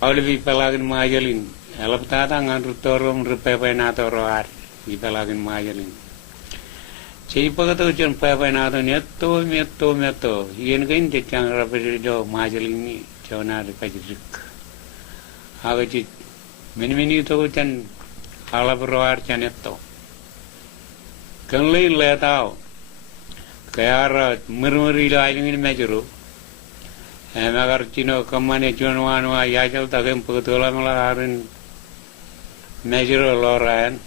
Oleh pelagin majalin, elap tata ngan rutorum rupepe nato roar, pelagin majalin. Ciri pagato jan pepe nato meto, yen kain jecang rapid jo majalin ni jona repajik. Agaji mini to jan alap roar janeto. Kanlay letao, kaya murmuri lailingin majuru. Agar Cino kemana Juanuan ya jauh tak kebetulan melaharin major loran,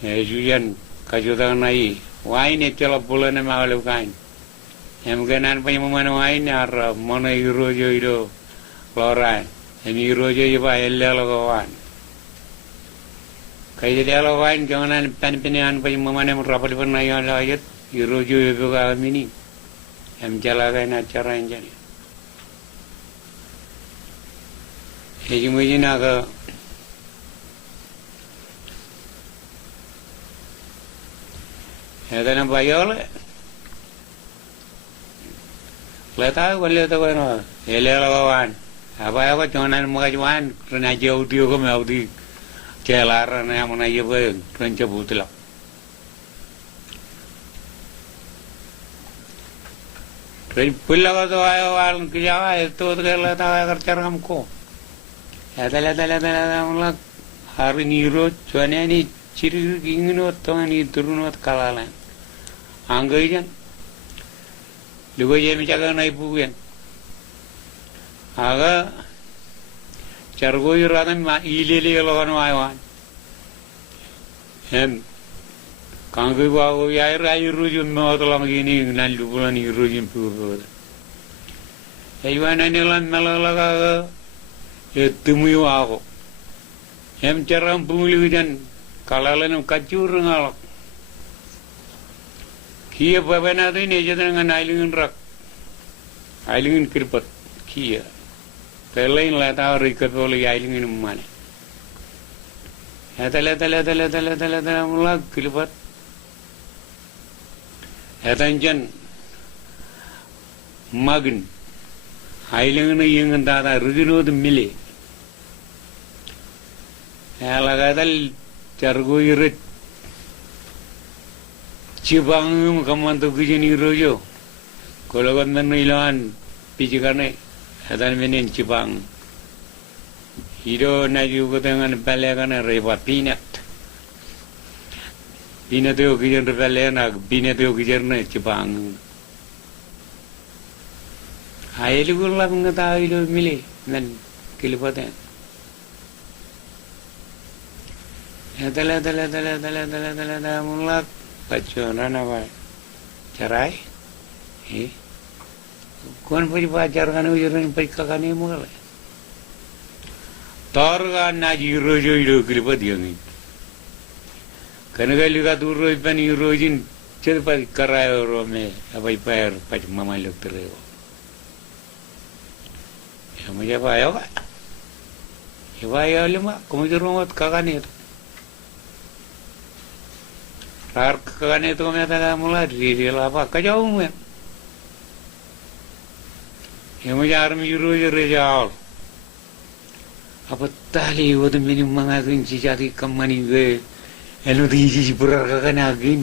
Julian kajutan nai, wine itu lah bulan yang malu kain, kenan penyuman wine ar mana irojo itu loran, irojo iba elia lokawan, kayak dia lokawan jangan pen penyuman yang rapat pernah yang lain, irojo itu kami ni. Jalan acara yang jadi. Ejimujin aga ada nama bayar le. Leta boleh tu kan? Elia lawan. Apa jangan mengajuan kerana jauh dia kau mesti jalan yang mana ia pun kerana butlah. Pulau itu awal kerja itu terkait dengan kerja ramko. Ada mulak hari niru cuanya ni ciri ingin atau ni turun atau kalalan. Anggai jan, lugu je menjaga naik bukan. Aga cargoi rada ma ilele lawan wawan. Kanggo bawa air rujun mau tolong gini nan lupulan rujun pur. Ayuan ini lan malalaga temu aku. Cara pemulih hujan kalalan kacur ngalak. Kia babana tu ini jadi dengan ailingin rak, ailingin kirpat kia. Terlain lah tahu rikat boleh ailingin mana. Tala mulak kirpat. Attention Magin Island yang data Rugino the Mille Alagadal Chargoy Chibang command to Gijini Rojo Kologan Ilan Pichicane Adan Menin Chibang Hiro Najugotan and Palagan and Reva Peanut Bina tu kijar terpelena, bina tu kijar na cipang. Ayah lu lah mengetahui lu milih, nan kilipatan. Tala mulak pacuran apa? Cerai? Kau pergi pacar kan ujian pergi kakak ni muka. Torgan najiru joido kilipatan ni. Karena kalau turun ipan irojin cepat kerai orang apa ipar pacak mama lek terlewa. Ya macam apa ya kak? Ya lima, kamu rumah kakak ni tu. Rar kakak ni tu kami ada mulai diri apa kajau mungkin. Ya macam army irojin rejal. Apa tali waktu minum mangakin cicati kemani gue. Elu di sisi berar kakak nagin.